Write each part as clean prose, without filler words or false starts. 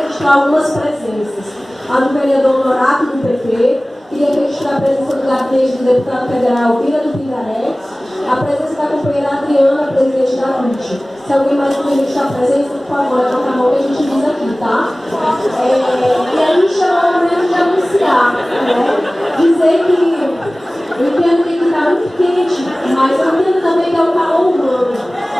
registrar algumas presenças. A do vereador Honorato, do PP, queria registrar a presença do gabinete do deputado federal Bira do Pindaré, a presença da companheira Adriana, presidente da CUT. Se alguém mais quiser registrar a presença, por favor, levanta a mão que a gente diz aqui, tá? E aí chegou o momento de anunciar, né? Dizer que eu entendo que está muito quente, mas eu entendo também que é o calor humano,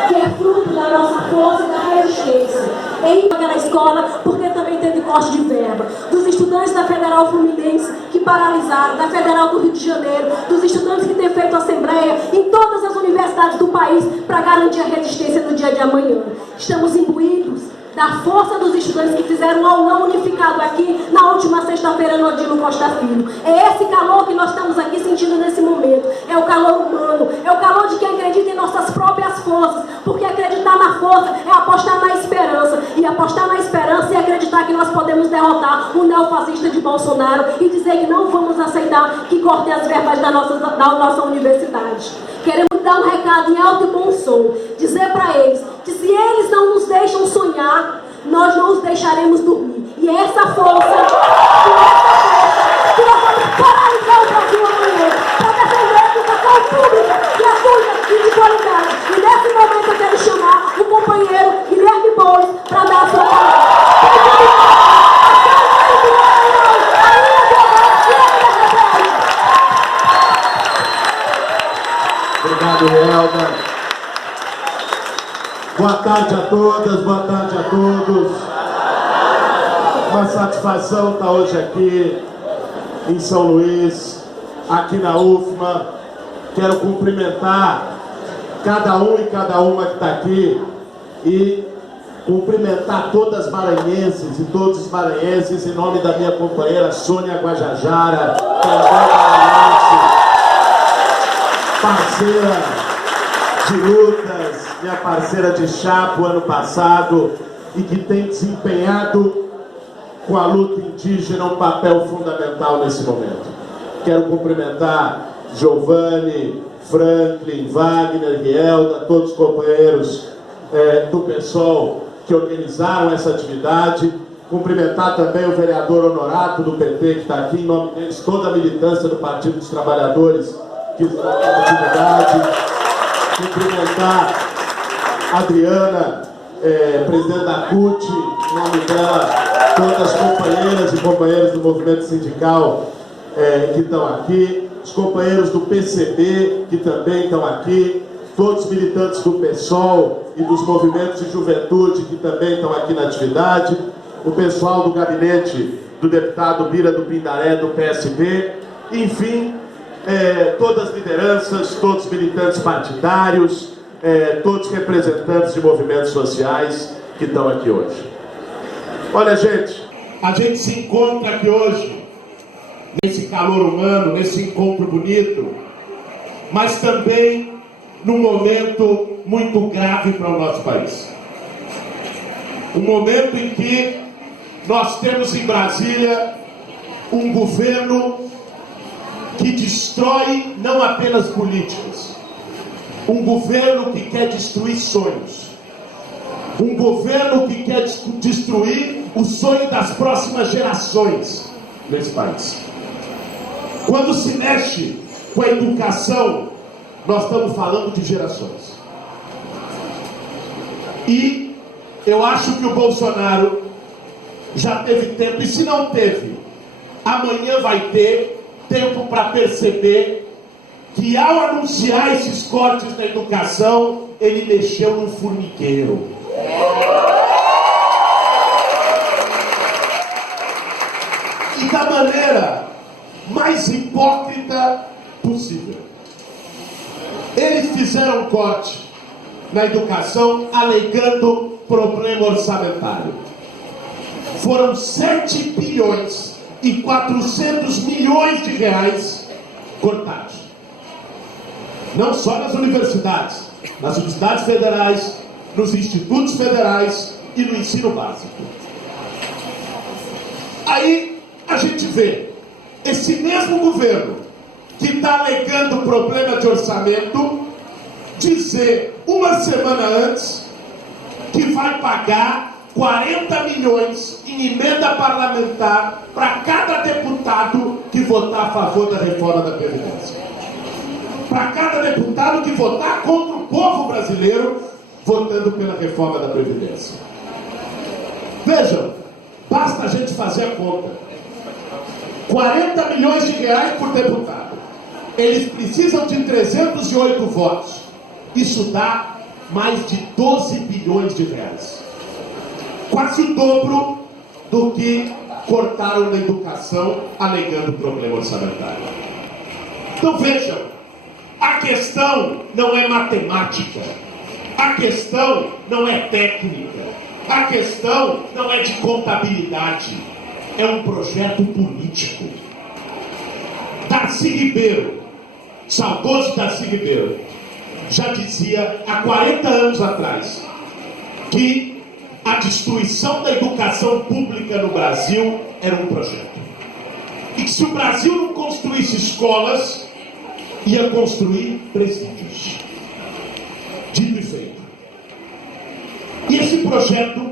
que é fruto da nossa força e da resistência. Em aquela escola, porque também teve corte de verba. Dos estudantes da Federal Fluminense que paralisaram, da Federal do Rio de Janeiro, dos estudantes que têm feito assembleia em todas as universidades do país para garantir a resistência no dia de amanhã. Estamos imbuídos da força dos estudantes que fizeram um aulão unificado aqui na última sexta-feira no Odilo Costa Filho. É esse calor que nós estamos aqui sentindo nesse momento. É o calor humano, é o calor de quem acredita em nossas próprias forças, porque acreditar na força é apostar na esperança, e apostar na esperança é acreditar que nós podemos derrotar o neofascista de Bolsonaro e dizer que não vamos aceitar que cortem as verbas da nossa universidade. Queremos dar um recado em alto e bom som, dizer para eles que se eles não nos deixam sonhar, nós não os deixaremos dormir. E é essa força que nós vamos paralisar o Brasil amanhã, para defender a educação pública, gratuita e de qualidade. E nesse momento eu quero chamar o companheiro Guilherme Bois para dar a sua palavra. Obrigado, Helda. Boa tarde a todas, boa tarde a todos. Uma satisfação estar hoje aqui em São Luís, aqui na UFMA. Quero cumprimentar cada um e cada uma que está aqui e cumprimentar todas as maranhenses e todos os maranhenses em nome da minha companheira Sônia Guajajara, também maranhense, parceira de lutas, minha parceira de chapa o ano passado e que tem desempenhado com a luta indígena um papel fundamental nesse momento. Quero cumprimentar Giovanni, Franklin, Wagner, Rielda, todos os companheiros do PSOL que organizaram essa atividade. Cumprimentar também o vereador Honorato do PT que está aqui, em nome deles, toda a militância do Partido dos Trabalhadores que está na atividade. Cumprimentar a Adriana, presidente da CUT, em nome dela, todas as companheiras e companheiros do movimento sindical que estão aqui, os companheiros do PCB que também estão aqui, todos os militantes do PSOL e dos movimentos de juventude que também estão aqui na atividade, o pessoal do gabinete do deputado Bira do Pindaré, do PSB, enfim, todas as lideranças, todos os militantes partidários, todos os representantes de movimentos sociais que estão aqui hoje. Olha, gente, a gente se encontra aqui hoje, nesse calor humano, nesse encontro bonito, mas também num momento muito grave para o nosso país. Um momento em que nós temos em Brasília um governo que destrói não apenas políticas, um governo que quer destruir sonhos, um governo que quer destruir o sonho das próximas gerações nesse país. Quando se mexe com a educação, nós estamos falando de gerações. E eu acho que o Bolsonaro já teve tempo, e se não teve, amanhã vai ter tempo para perceber que ao anunciar esses cortes na educação, ele mexeu no formigueiro. E da maneira mais hipócrita possível. Eles fizeram um corte na educação alegando problema orçamentário. Foram 7 bilhões e 400 milhões de reais cortados. Não só nas universidades federais, nos institutos federais e no ensino básico. Aí a gente vê esse mesmo governo que está alegando problema de orçamento dizer uma semana antes que vai pagar 40 milhões em em emenda parlamentar para cada deputado que votar a favor da reforma da Previdência. Para cada deputado que votar contra o povo brasileiro votando pela reforma da Previdência. Vejam, basta a gente fazer a conta. 40 milhões de reais por deputado. Eles precisam de 308 votos. Isso dá mais de 12 bilhões de reais. Quase o dobro do que cortaram na educação alegando problema orçamentário. Então vejam, a questão não é matemática, a questão não é técnica, a questão não é de contabilidade, é um projeto político. Darcy Ribeiro, saudoso Darcy Ribeiro, já dizia há 40 anos atrás que a destruição da educação pública no Brasil era um projeto. E que se o Brasil não construísse escolas, ia construir presídios. Dito e feito. E esse projeto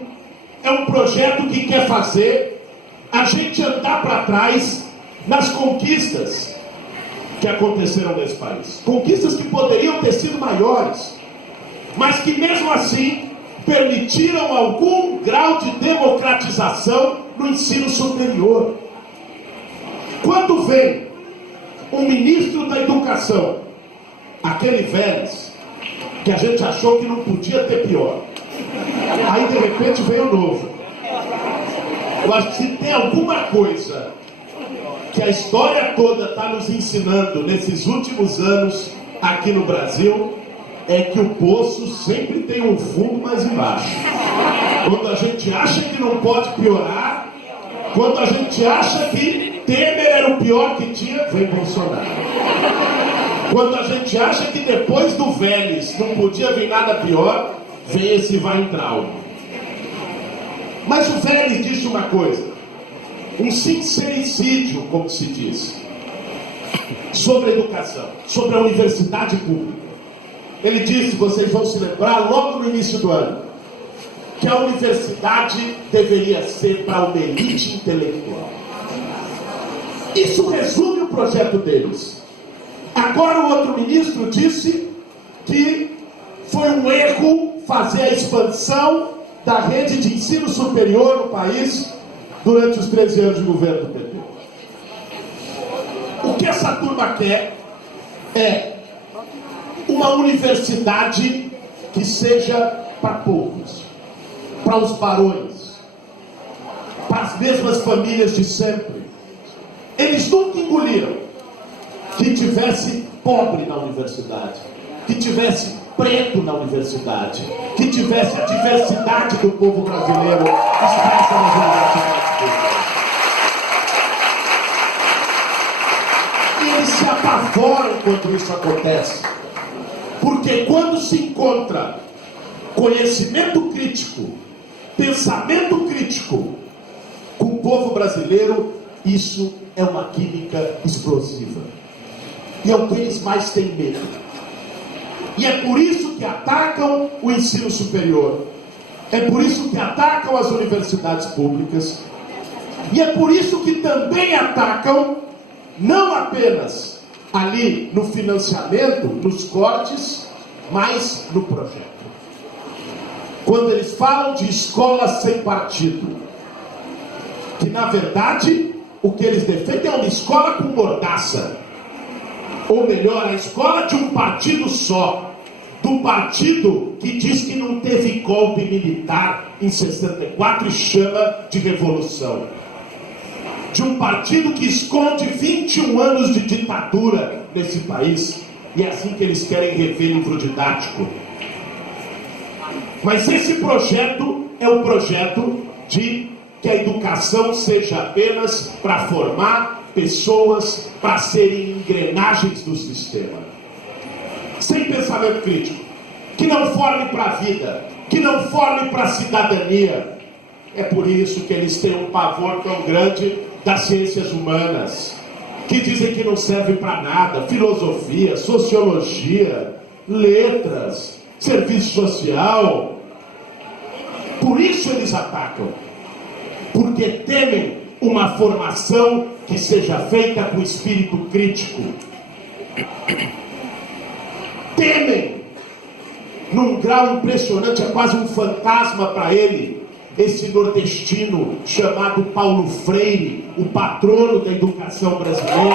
é um projeto que quer fazer a gente andar para trás nas conquistas que aconteceram nesse país. Conquistas que poderiam ter sido maiores, mas que mesmo assim permitiram algum grau de democratização no ensino superior. Quando vem um ministro da educação, aquele Vélez, que a gente achou que não podia ter pior, aí de repente veio o novo. Eu acho que se tem alguma coisa que a história toda está nos ensinando nesses últimos anos aqui no Brasil, é que o poço sempre tem um fundo mais embaixo. Quando a gente acha que não pode piorar, quando a gente acha que Temer era o pior que tinha, vem Bolsonaro. Quando a gente acha que depois do Vélez não podia vir nada pior, vem esse Weintraub. Mas o Vélez disse uma coisa, um sincericídio, como se diz, sobre a educação, sobre a universidade pública. Ele disse, vocês vão se lembrar, logo no início do ano, que a universidade deveria ser para uma elite intelectual. Isso resume o projeto deles. Agora o outro ministro disse que foi um erro fazer a expansão da rede de ensino superior no país durante os 13 anos de governo do PT. O que essa turma quer é uma universidade que seja para poucos, para os barões, para as mesmas famílias de sempre. Eles nunca engoliram que tivesse pobre na universidade, que tivesse preto na universidade, que tivesse a diversidade do povo brasileiro expressa nas universidades públicas. E eles se apavoram quando isso acontece. Porque quando se encontra conhecimento crítico, pensamento crítico com o povo brasileiro, isso é uma química explosiva. E é o que eles mais têm medo. E é por isso que atacam o ensino superior. É por isso que atacam as universidades públicas. E é por isso que também atacam, não apenas ali no financiamento, nos cortes, mas no projeto. Quando eles falam de escolas sem partido, que na verdade o que eles defendem é uma escola com mordaça, ou melhor, a escola de um partido só, do partido que diz que não teve golpe militar em 64 e chama de revolução, de um partido que esconde 21 anos de ditadura nesse país, e é assim que eles querem rever livro didático. Mas esse projeto é o projeto de que a educação seja apenas para formar pessoas para serem engrenagens do sistema, sem pensamento crítico, que não forme para a vida, que não forme para a cidadania. É por isso que eles têm um pavor tão grande das ciências humanas, que dizem que não serve para nada, filosofia, sociologia, letras, serviço social. Por isso eles atacam. porque temem uma formação que seja feita com espírito crítico. Temem, num grau impressionante, é quase um fantasma para ele, esse nordestino chamado Paulo Freire, o patrono da educação brasileira,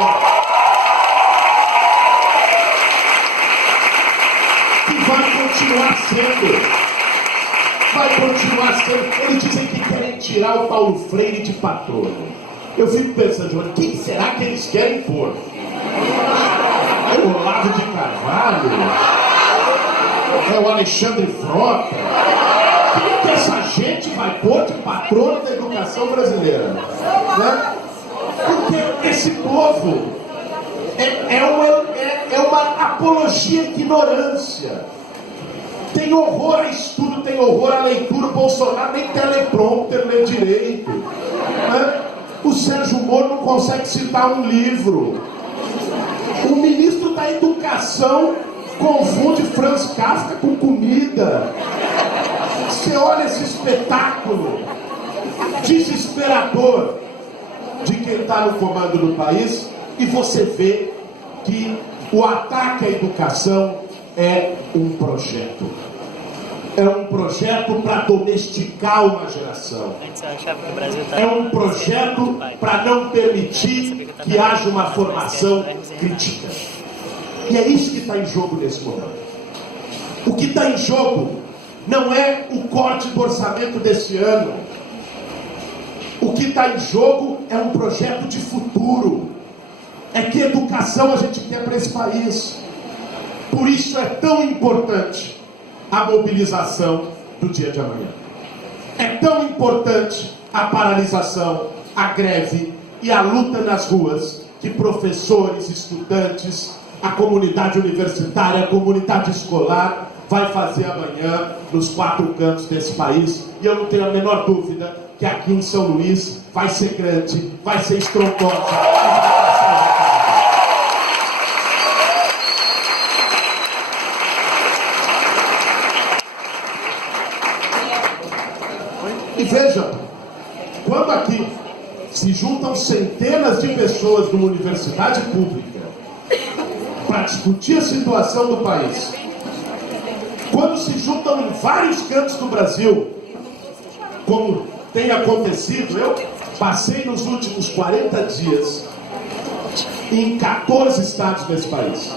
que vai continuar sendo. Eles dizem que querem tirar o Paulo Freire de patrono. Eu fico pensando, quem será que eles querem pôr? É o Olavo de Carvalho? É o Alexandre Frota? Quem que essa gente vai pôr de patrono da educação brasileira? Né? Porque esse povo é uma apologia à ignorância. Tem horror a estudo, tem horror à leitura. O Bolsonaro nem teleprompter lê direito. Né? O Sérgio Moro não consegue citar um livro. O ministro da Educação confunde Franz Kafka com comida. Você olha esse espetáculo desesperador de quem está no comando do país e você vê que o ataque à educação é um projeto. É um projeto para domesticar uma geração. É um projeto para não permitir que haja uma formação crítica. E é isso que está em jogo nesse momento. O que está em jogo não é o corte do orçamento desse ano. O que está em jogo é um projeto de futuro. É que educação a gente quer para esse país. Por isso é tão importante a mobilização do dia de amanhã. É tão importante a paralisação, a greve e a luta nas ruas que professores, estudantes, a comunidade universitária, a comunidade escolar vai fazer amanhã nos 4 cantos desse país. E eu não tenho a menor dúvida que aqui em São Luís vai ser grande, vai ser estrondosa. E vejam, quando aqui se juntam centenas de pessoas numa universidade pública para discutir a situação do país, quando se juntam em vários cantos do Brasil, como tem acontecido, eu passei nos últimos 40 dias em 14 estados desse país,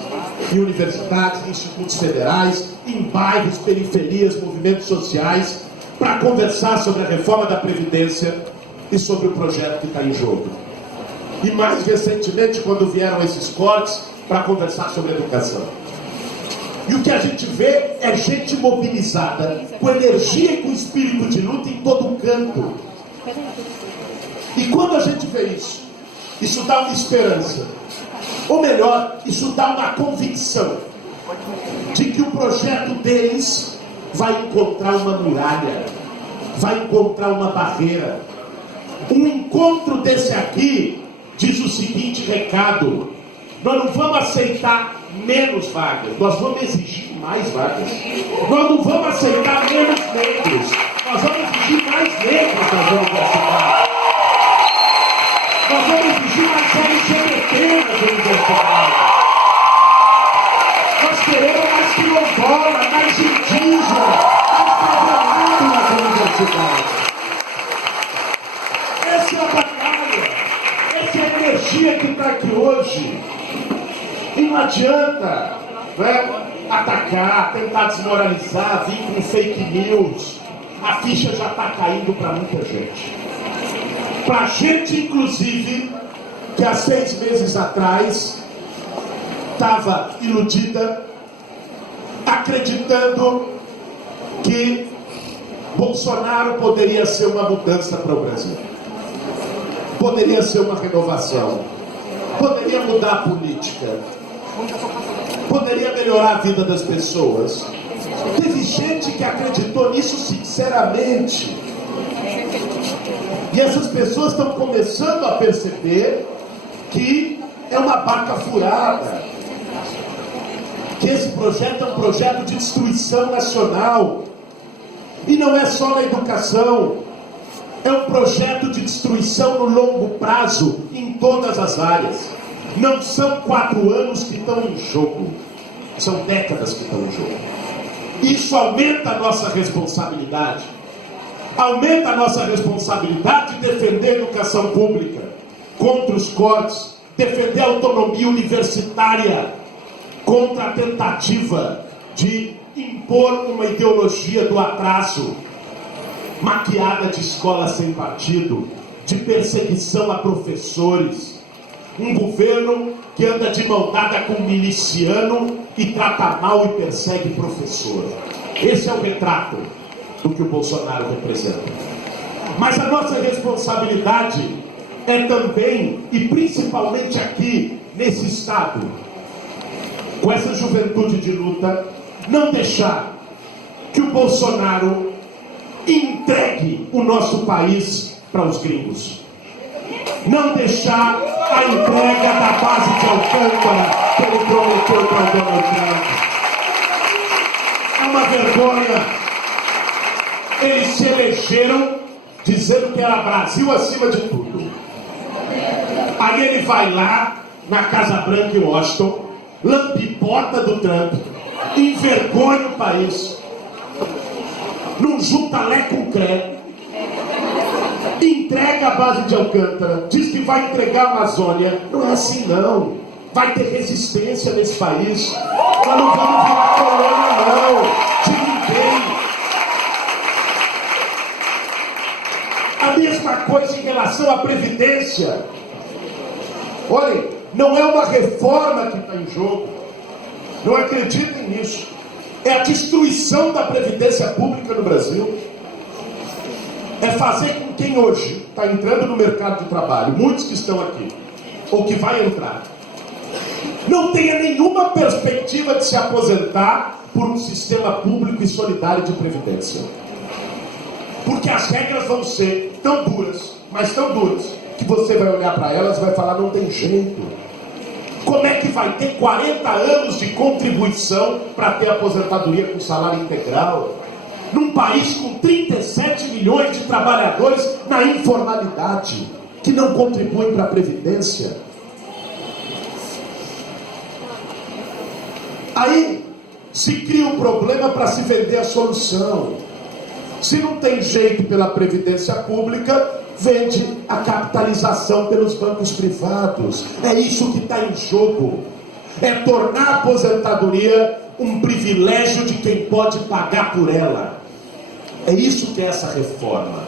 em universidades, em institutos federais, em bairros, periferias, movimentos sociais, para conversar sobre a reforma da Previdência e sobre o projeto que está em jogo. E mais recentemente, quando vieram esses cortes, para conversar sobre a educação. E o que a gente vê é gente mobilizada, com energia e com espírito de luta em todo canto. E quando a gente vê isso, isso dá uma esperança. Ou melhor, isso dá uma convicção de que o projeto deles vai encontrar uma muralha, vai encontrar uma barreira. Um encontro desse aqui diz o seguinte recado: nós não vamos aceitar menos vagas, nós vamos exigir mais vagas. Nós não vamos aceitar menos negros, nós vamos exigir mais negros nas universidades. Nós vamos exigir mais LGBT nas universidades. Nós queremos mais quilombola, mais indígena, mais favelado nas universidades. Essa é a batalha, essa é a energia que está aqui hoje. E não adianta, né, atacar, tentar desmoralizar, vir com fake news. A ficha já está caindo para muita gente. Para gente, inclusive, que há 6 meses atrás estava iludida, acreditando que Bolsonaro poderia ser uma mudança para o Brasil, poderia ser uma renovação, poderia mudar a política, poderia melhorar a vida das pessoas. Teve gente que acreditou nisso sinceramente. E essas pessoas estão começando a perceber que é uma barca furada, que esse projeto é um projeto de destruição nacional. E não é só na educação. É um projeto de destruição no longo prazo, em todas as áreas. Não são 4 anos que estão em jogo, são décadas que estão em jogo. Isso aumenta a nossa responsabilidade. Aumenta a nossa responsabilidade de defender a educação pública contra os cortes, defender a autonomia universitária contra a tentativa de impor uma ideologia do atraso, maquiada de escola sem partido, de perseguição a professores. Um governo que anda de mão dada com miliciano e trata mal e persegue professor. Esse é o retrato do que o Bolsonaro representa. Mas a nossa responsabilidade é também, e principalmente aqui, nesse estado, com essa juventude de luta, não deixar que o Bolsonaro entregue o nosso país para os gringos. Não deixar a entrega da base de Alcântara que ele prometeu para o Donald Trump. É uma vergonha. Eles se elegeram dizendo que era Brasil acima de tudo. Aí ele vai lá na Casa Branca em Washington, lampipota do Trump, envergonha o país, não junta lé com cré, entrega a base de Alcântara, diz que vai entregar a Amazônia. Não é assim não. Vai ter resistência nesse país. Nós não vamos virar colônia não, de ninguém. A mesma coisa em relação à Previdência. Olhem, não é uma reforma que está em jogo. Não acreditem nisso. É a destruição da Previdência Pública no Brasil. É fazer com quem hoje está entrando no mercado de trabalho, muitos que estão aqui, ou que vai entrar, não tenha nenhuma perspectiva de se aposentar por um sistema público e solidário de previdência. Porque as regras vão ser tão duras, mas tão duras, que você vai olhar para elas e vai falar, não tem jeito. Como é que vai ter 40 anos de contribuição para ter aposentadoria com salário integral? Num país com 37 milhões de trabalhadores na informalidade, que não contribuem para a Previdência. Aí se cria um problema para se vender a solução. Se não tem jeito pela Previdência Pública, vende a capitalização pelos bancos privados. É isso que está em jogo. É tornar a aposentadoria um privilégio de quem pode pagar por ela. É isso que é essa reforma.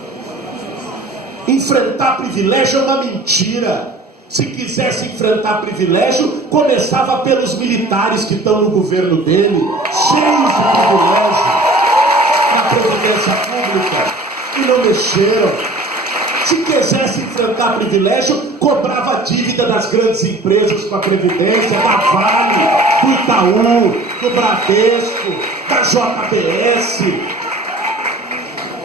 Enfrentar privilégio é uma mentira. Se quisesse enfrentar privilégio, começava pelos militares que estão no governo dele, cheios de privilégio na Previdência Pública, e não mexeram. Se quisesse enfrentar privilégio, cobrava a dívida das grandes empresas com a Previdência, da Vale, do Itaú, do Bradesco, da JBS.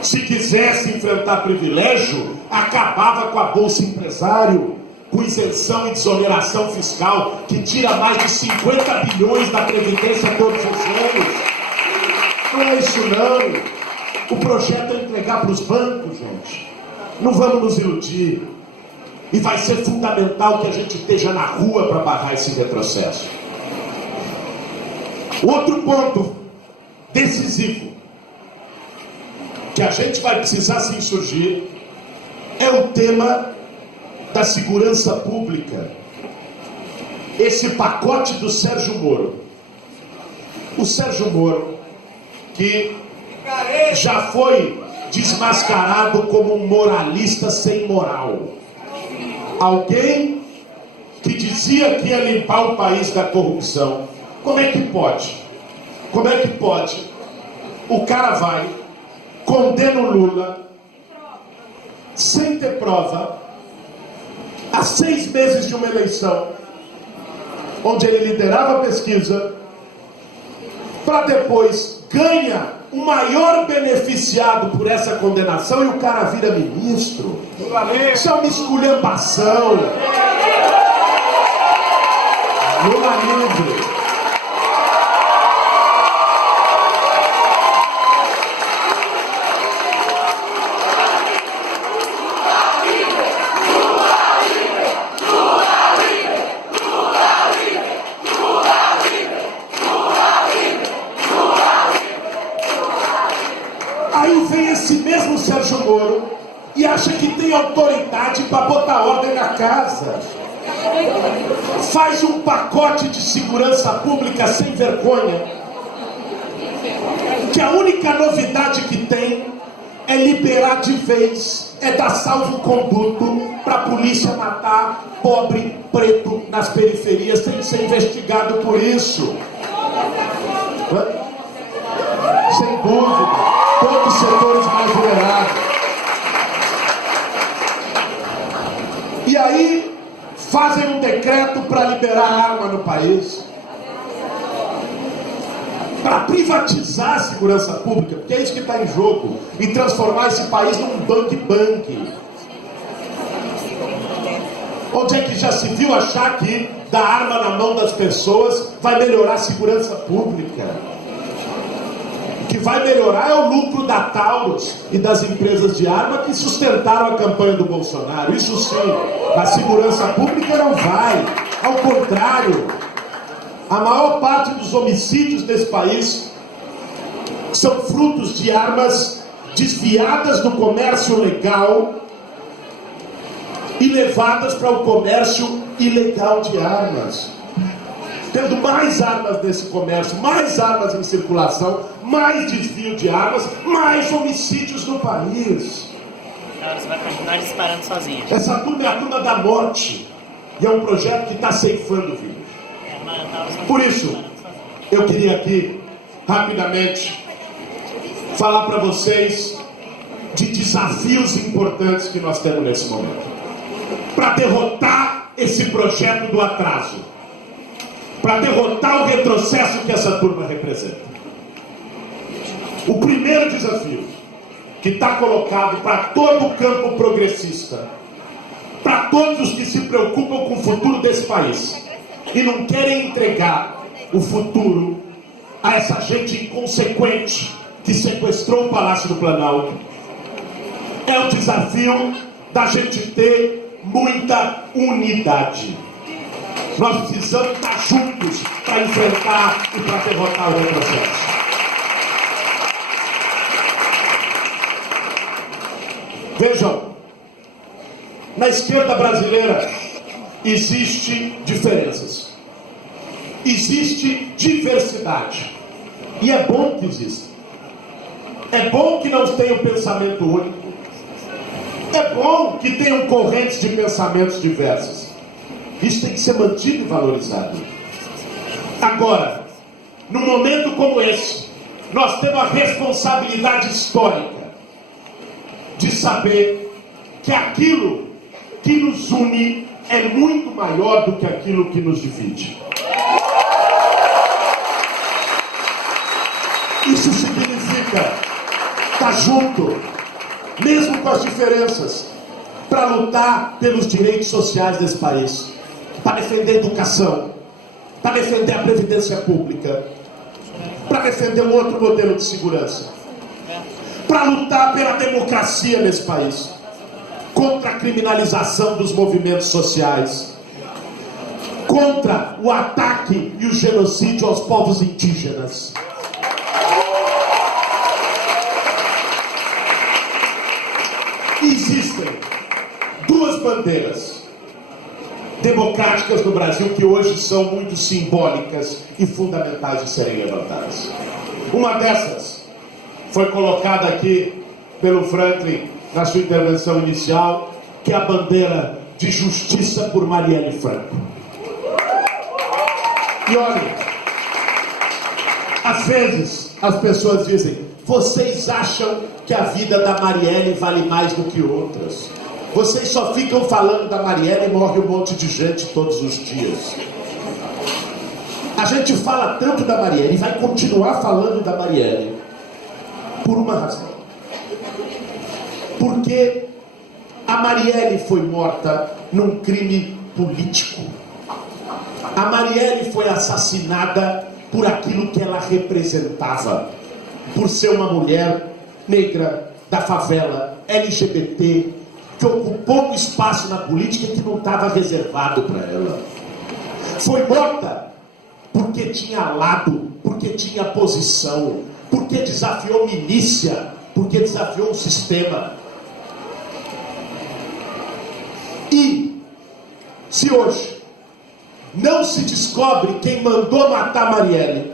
Se quisesse enfrentar privilégio, acabava com a Bolsa Empresário, com isenção e desoneração fiscal, que tira mais de 50 bilhões da Previdência todos os anos. Não é isso não. O projeto é entregar para os bancos, gente. Não vamos nos iludir. E vai ser fundamental que a gente esteja na rua para barrar esse retrocesso. Outro ponto decisivo que a gente vai precisar se insurgir é o tema da segurança pública. Esse pacote do Sérgio Moro. O Sérgio Moro, que já foi desmascarado como um moralista sem moral. Alguém que dizia que ia limpar o país da corrupção. Como é que pode? Como é que pode? O cara vai, condena o Lula, sem ter prova, há 6 meses de uma eleição, onde ele liderava a pesquisa, para depois ganha o maior beneficiado por essa condenação e o cara vira ministro. Isso é uma esculhambação. Lula livre. liberdade para botar ordem na casa. Faz um pacote de segurança pública sem vergonha, que a única novidade que tem é liberar de vez, é dar salvo-conduto para a polícia matar pobre preto nas periferias sem ser investigado por isso. Sem dúvida, todos os setores mais vulneráveis. E aí fazem um decreto para liberar arma no país, para privatizar a segurança pública, porque é isso que está em jogo, e transformar esse país num bang-bang. Onde é que já se viu achar que dar arma na mão das pessoas vai melhorar a segurança pública? O que vai melhorar é o lucro da Taurus e das empresas de arma que sustentaram a campanha do Bolsonaro. Isso sim, a segurança pública não vai. Ao contrário, a maior parte dos homicídios desse país são frutos de armas desviadas do comércio legal e levadas para o comércio ilegal de armas. Tendo mais armas nesse comércio, mais armas em circulação, mais desvio de armas, mais homicídios no país. Você vai continuar disparando sozinha. Essa turma é a turma da morte. E é um projeto que está ceifando vidas. Por isso, eu queria aqui, rapidamente, falar para vocês de desafios importantes que nós temos nesse momento, para derrotar esse projeto do atraso, para derrotar o retrocesso que essa turma representa. O primeiro desafio que está colocado para todo o campo progressista, para todos os que se preocupam com o futuro desse país e não querem entregar o futuro a essa gente inconsequente que sequestrou o Palácio do Planalto, é o desafio da gente ter muita unidade. Nós precisamos estar juntos para enfrentar e para derrotar o retrocesso. Vejam, na esquerda brasileira existe diferenças, existe diversidade, e é bom que exista. É bom que não tenha um pensamento único, é bom que tenham correntes de pensamentos diversas. Isso tem que ser mantido e valorizado. Agora, num momento como esse, nós temos a responsabilidade histórica de saber que aquilo que nos une é muito maior do que aquilo que nos divide. Isso significa estar junto, mesmo com as diferenças, para lutar pelos direitos sociais desse país, para defender a educação, para defender a previdência pública, para defender um outro modelo de segurança, para lutar pela democracia nesse país, contra a criminalização dos movimentos sociais, contra o ataque e o genocídio aos povos indígenas. Existem duas bandeiras democráticas no Brasil que hoje são muito simbólicas e fundamentais de serem levantadas. Uma dessas foi colocada aqui pelo Franklin na sua intervenção inicial, que é a bandeira de justiça por Marielle Franco. E olhem, às vezes as pessoas dizem: vocês acham que a vida da Marielle vale mais do que outras? Vocês só ficam falando da Marielle e morre um monte de gente todos os dias. A gente fala tanto da Marielle e vai continuar falando da Marielle por uma razão. Porque a Marielle foi morta num crime político. A Marielle foi assassinada por aquilo que ela representava, por ser uma mulher negra, da favela, LGBT, que ocupou um espaço na política que não estava reservado para ela. Foi morta porque tinha lado, porque tinha posição, porque desafiou milícia, porque desafiou o sistema. Se hoje não se descobre quem mandou matar Marielle,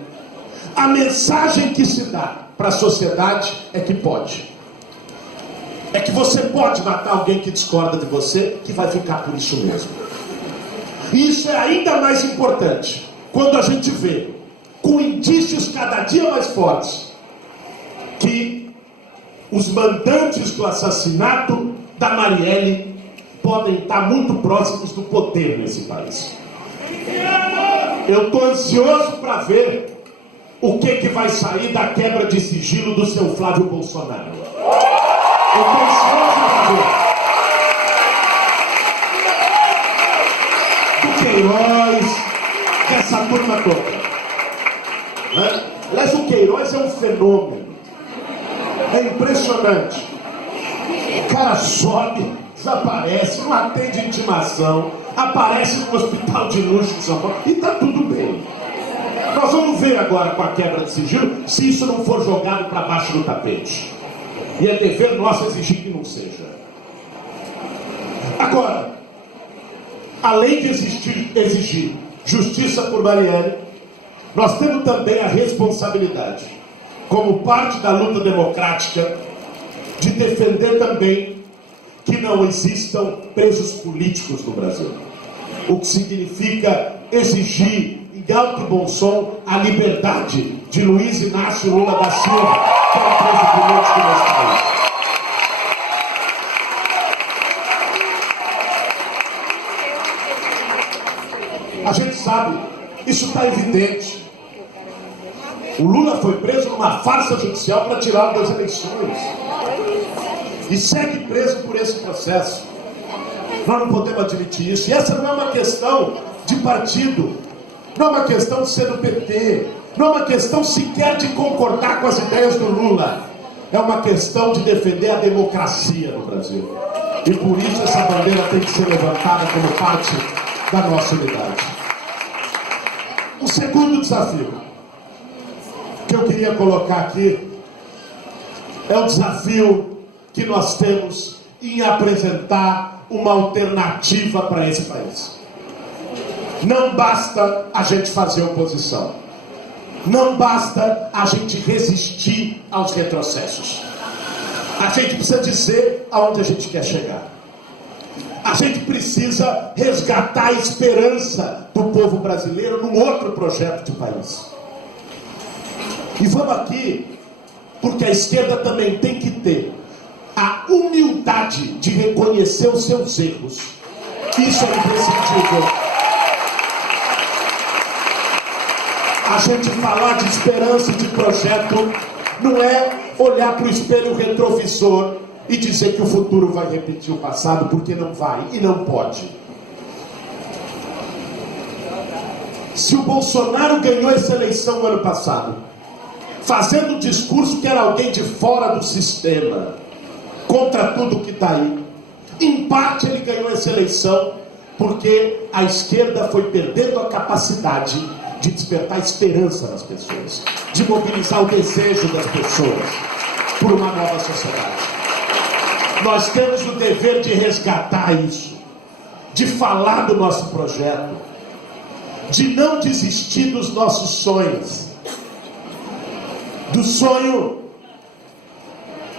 a mensagem que se dá para a sociedade é que pode. É que você pode matar alguém que discorda de você, que vai ficar por isso mesmo. E isso é ainda mais importante quando a gente vê, com indícios cada dia mais fortes, que os mandantes do assassinato da Marielle podem estar muito próximos do poder nesse país. Eu estou ansioso para ver o que vai sair da quebra de sigilo do seu Flávio Bolsonaro. Eu estou ansioso para ver. Do Queiroz, dessa turma toda. Né? Aliás, o Queiroz é um fenômeno. É impressionante. O cara sobe, desaparece, não atende intimação, aparece no hospital de luxo de São Paulo e está tudo bem. Nós vamos ver agora com a quebra de sigilo se isso não for jogado para baixo do tapete. E é dever nosso exigir que não seja. Agora, além de exigir justiça por Marielle, nós temos também a responsabilidade, como parte da luta democrática, de defender também que não existam presos políticos no Brasil. O que significa exigir, em alto e bom som, a liberdade de Luiz Inácio Lula da Silva, que é um preso político nesse país. A gente sabe, isso está evidente. O Lula foi preso numa farsa judicial para tirá-lo das eleições. E segue preso por esse processo. Nós não podemos admitir isso. E essa não é uma questão de partido, não é uma questão de ser do PT, não é uma questão sequer de concordar com as ideias do Lula. É uma questão de defender a democracia no Brasil. E por isso essa bandeira tem que ser levantada como parte da nossa unidade. O segundo desafio que eu queria colocar aqui é o desafio que nós temos em apresentar uma alternativa para esse país. Não basta a gente fazer oposição. Não basta a gente resistir aos retrocessos. A gente precisa dizer aonde a gente quer chegar. A gente precisa resgatar a esperança do povo brasileiro num outro projeto de país. E vamos aqui, porque a esquerda também tem que ter a humildade de reconhecer os seus erros. Isso é imprescindível. A gente falar de esperança e de projeto não é olhar para o espelho retrovisor e dizer que o futuro vai repetir o passado, porque não vai e não pode. Se o Bolsonaro ganhou essa eleição no ano passado, fazendo um discurso que era alguém de fora do sistema, contra tudo que está aí, em parte ele ganhou essa eleição porque a esquerda foi perdendo a capacidade de despertar esperança nas pessoas, de mobilizar o desejo das pessoas por uma nova sociedade. Nós temos o dever de resgatar isso, de falar do nosso projeto, de não desistir dos nossos sonhos, do sonho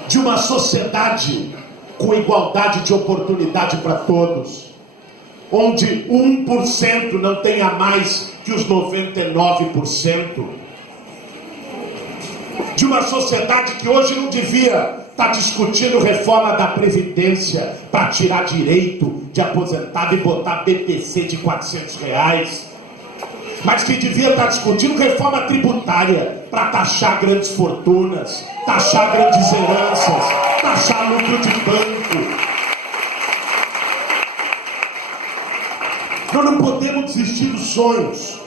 de uma sociedade com igualdade de oportunidade para todos, onde 1% não tenha mais que os 99%, de uma sociedade que hoje não devia estar discutindo reforma da Previdência para tirar direito de aposentado e botar BPC de R$400, mas que devia estar discutindo reforma tributária para taxar grandes fortunas, taxar grandes heranças, taxar lucro de banco. Nós não podemos desistir dos sonhos,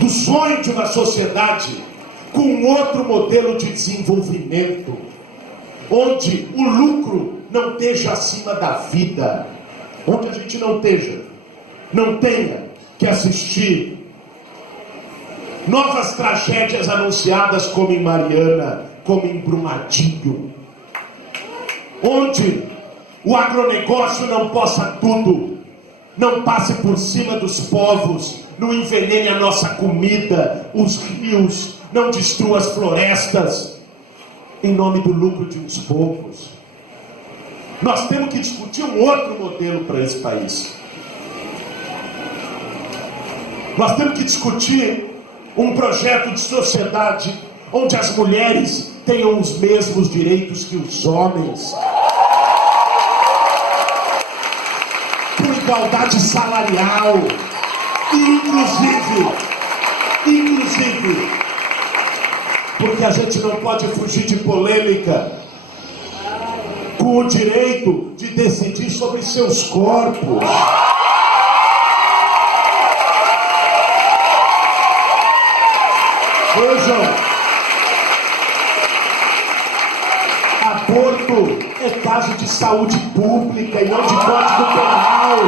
do sonho de uma sociedade com um outro modelo de desenvolvimento, onde o lucro não esteja acima da vida, onde a gente não tenha que assistir novas tragédias anunciadas como em Mariana, como em Brumadinho, onde o agronegócio não possa tudo, não passe por cima dos povos, não envenene a nossa comida, os rios, não destrua as florestas, em nome do lucro de uns poucos. Nós temos que discutir um outro modelo para esse país. Nós temos que discutir um projeto de sociedade onde as mulheres tenham os mesmos direitos que os homens, com igualdade salarial, e inclusive, porque a gente não pode fugir de polêmica, com o direito de decidir sobre seus corpos. Vejam, aborto é caso de saúde pública e não de código penal,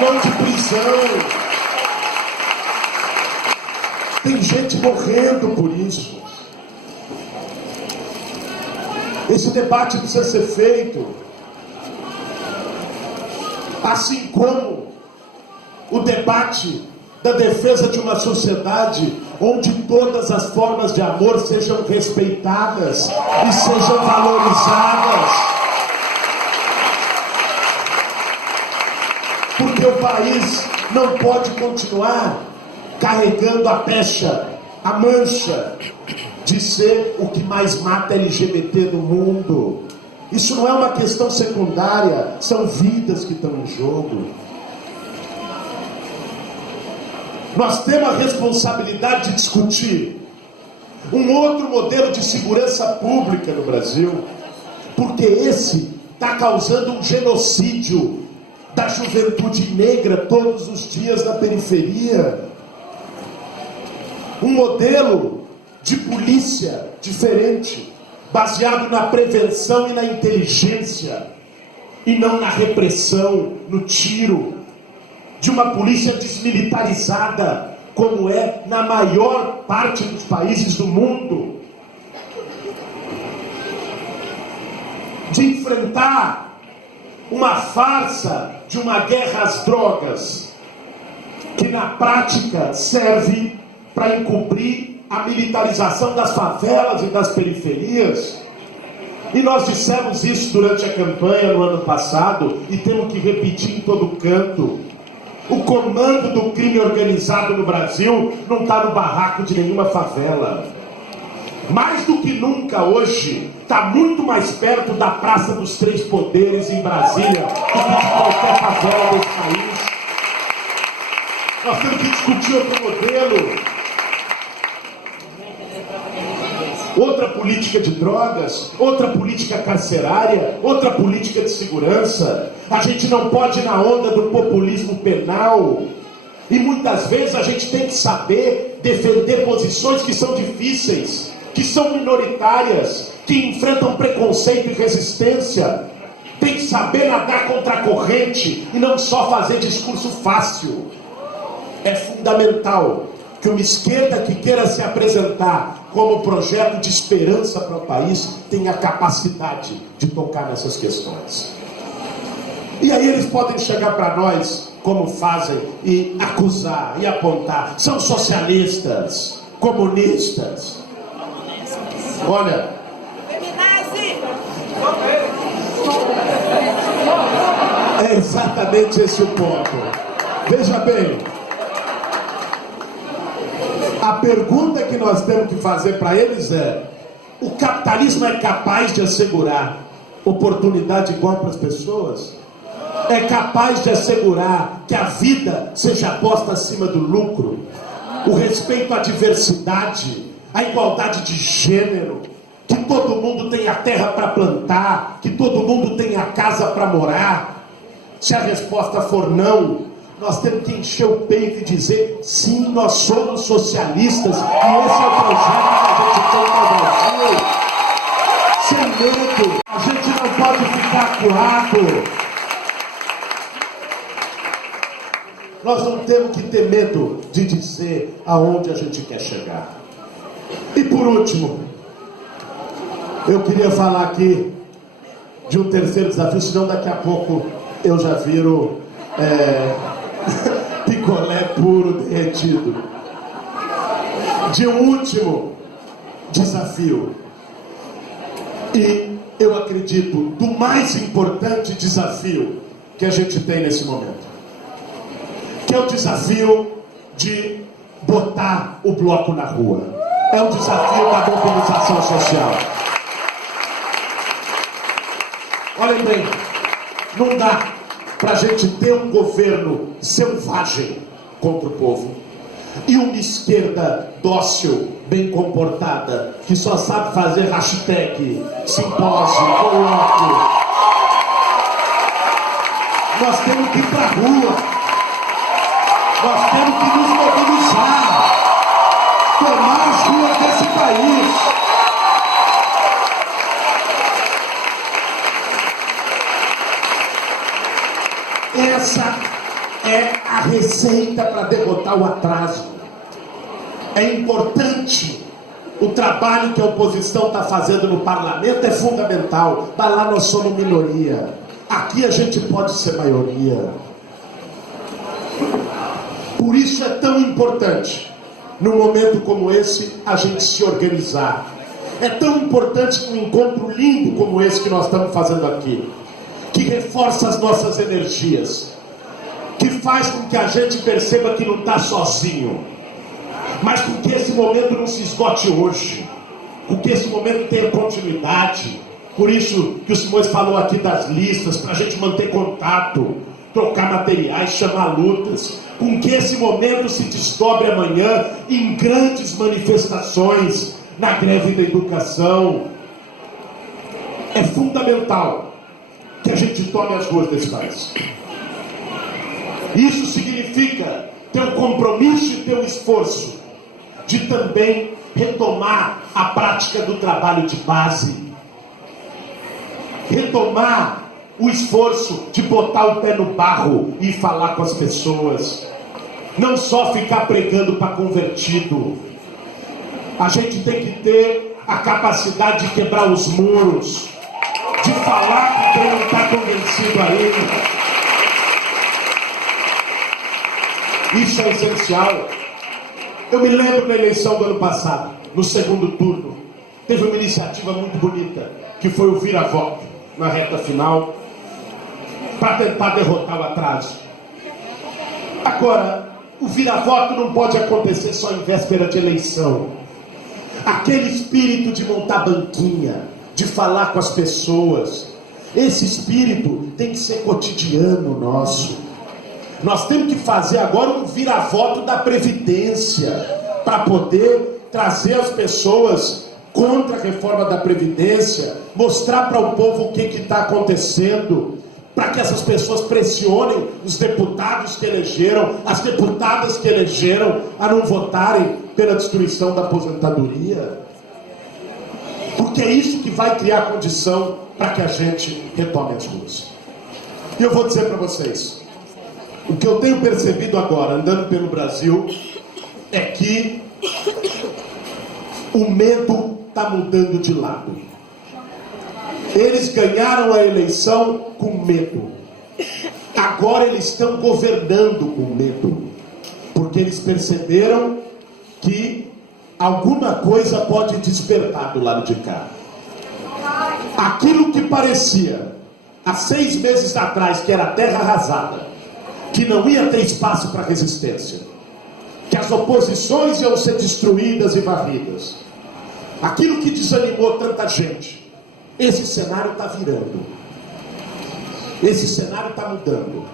não de prisão. Tem gente morrendo por isso. Esse debate precisa ser feito, assim como o debate da defesa de uma sociedade onde todas as formas de amor sejam respeitadas e sejam valorizadas. Porque o país não pode continuar carregando a pecha, a mancha de ser o que mais mata LGBT no mundo. Isso não é uma questão secundária, são vidas que estão em jogo. Nós temos a responsabilidade de discutir um outro modelo de segurança pública no Brasil, porque esse está causando um genocídio da juventude negra todos os dias na periferia. Um modelo de polícia diferente, baseado na prevenção e na inteligência, e não na repressão, no tiro. De uma polícia desmilitarizada, como é na maior parte dos países do mundo. De enfrentar uma farsa de uma guerra às drogas, que na prática serve para encobrir a militarização das favelas e das periferias. E nós dissemos isso durante a campanha no ano passado, e temos que repetir em todo canto. O comando do crime organizado no Brasil não está no barraco de nenhuma favela. Mais do que nunca hoje, está muito mais perto da Praça dos Três Poderes em Brasília do que de qualquer favela desse país. Nós temos que discutir outro modelo. Outra política de drogas, outra política carcerária, outra política de segurança. A gente não pode ir na onda do populismo penal. E muitas vezes a gente tem que saber defender posições que são difíceis, que são minoritárias, que enfrentam preconceito e resistência. Tem que saber nadar contra a corrente e não só fazer discurso fácil. É fundamental que uma esquerda que queira se apresentar como projeto de esperança para o país tenha a capacidade de tocar nessas questões. E aí eles podem chegar para nós, como fazem, e acusar, e apontar. São socialistas, comunistas. Olha, é exatamente esse o ponto. Veja bem, a pergunta que nós temos que fazer para eles é: o capitalismo é capaz de assegurar oportunidade igual para as pessoas? É capaz de assegurar que a vida seja posta acima do lucro? O respeito à diversidade, a igualdade de gênero, que todo mundo tenha terra para plantar, que todo mundo tenha casa para morar? Se a resposta for não, nós temos que encher o peito e dizer: sim, nós somos socialistas, e esse é o projeto que a gente tem no Brasil. Sem medo, a gente não pode ficar acuado. Nós não temos que ter medo de dizer aonde a gente quer chegar. E por último, eu queria falar aqui de um terceiro desafio, senão daqui a pouco eu já viro picolé puro derretido. De um último desafio, e eu acredito do mais importante desafio que a gente tem nesse momento, que é o desafio de botar o bloco na rua. É o desafio da mobilização social. Olhem bem, não dá pra gente ter um governo selvagem contra o povo e uma esquerda dócil, bem comportada, que só sabe fazer hashtag, simpósio, colóquio. Nós temos que ir pra rua. Nós temos que nos mobilizar, tomar as ruas desse país. Essa é a receita para derrotar o atraso. É importante. O trabalho que a oposição está fazendo no parlamento é fundamental. Mas lá nós somos minoria. Aqui a gente pode ser maioria. Por isso é tão importante, num momento como esse, a gente se organizar. É tão importante um encontro lindo como esse que nós estamos fazendo aqui, que reforça as nossas energias, que faz com que a gente perceba que não está sozinho, mas com que esse momento não se esgote hoje, com que esse momento tenha continuidade. Por isso que o Simões falou aqui das listas, para a gente manter contato, trocar materiais, chamar lutas, com que esse momento se desdobre amanhã em grandes manifestações, na greve da educação. É fundamental que a gente tome as ruas desse país. Isso significa ter um compromisso e ter um esforço de também retomar a prática do trabalho de base, retomar o esforço de botar o pé no barro e falar com as pessoas, não só ficar pregando para convertido. A gente tem que ter a capacidade de quebrar os muros, de falar com quem não está convencido ainda. Isso é essencial. Eu me lembro da eleição do ano passado, no segundo turno, teve uma iniciativa muito bonita, que foi o vira-voto na reta final, para tentar derrotar o atraso. Agora, o vira-voto não pode acontecer só em véspera de eleição. Aquele espírito de montar banquinha, de falar com as pessoas, esse espírito tem que ser cotidiano nosso. Nós temos que fazer agora um vira-voto da Previdência, para poder trazer as pessoas contra a reforma da Previdência, mostrar para o povo o que está acontecendo, para que essas pessoas pressionem os deputados que elegeram, as deputadas que elegeram, a não votarem pela destruição da aposentadoria. Porque é isso que vai criar condição para que a gente retome as ruas. E eu vou dizer para vocês, o que eu tenho percebido agora, andando pelo Brasil, é que o medo está mudando de lado. Eles ganharam a eleição com medo. Agora eles estão governando com medo, porque eles perceberam que alguma coisa pode despertar do lado de cá. Aquilo que parecia há 6 meses atrás que era terra arrasada, que não ia ter espaço para resistência, que as oposições iam ser destruídas e varridas, aquilo que desanimou tanta gente, esse cenário está virando, esse cenário está mudando.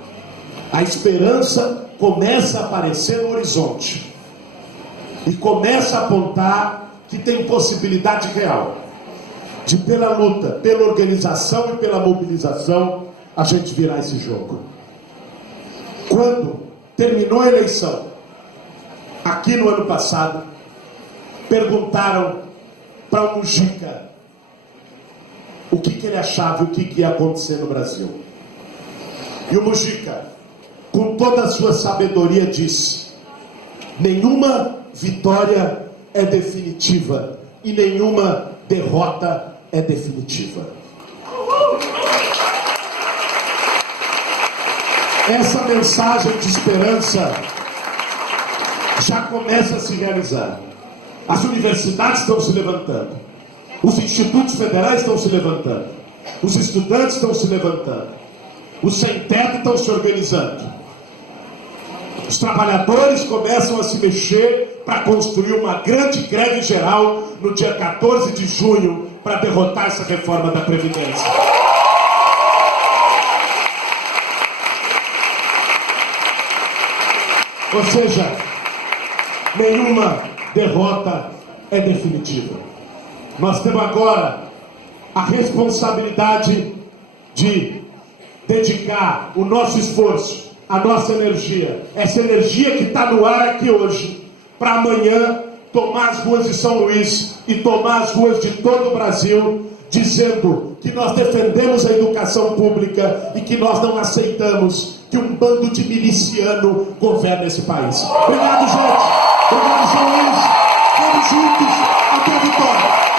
A esperança começa a aparecer no horizonte e começa a apontar que tem possibilidade real de, pela luta, pela organização e pela mobilização, a gente virar esse jogo. Quando terminou a eleição, aqui no ano passado, perguntaram para o Mujica o que ele achava e o que ia acontecer no Brasil. E o Mujica, com toda a sua sabedoria, disse: nenhuma vitória é definitiva e nenhuma derrota é definitiva. essa mensagem de esperança já começa a se realizar. As universidades estão se levantando, os institutos federais estão se levantando, os estudantes estão se levantando, os sem-teto estão se organizando, os trabalhadores começam a se mexer para construir uma grande greve geral no dia 14 de junho para derrotar essa reforma da Previdência. Ou seja, nenhuma derrota é definitiva. Nós temos agora a responsabilidade de dedicar o nosso esforço, a nossa energia, essa energia que está no ar aqui hoje, para amanhã tomar as ruas de São Luís e tomar as ruas de todo o Brasil, dizendo que nós defendemos a educação pública e que nós não aceitamos que um bando de miliciano governe esse país. Obrigado, gente. Obrigado, São Luís. Vamos juntos até a vitória.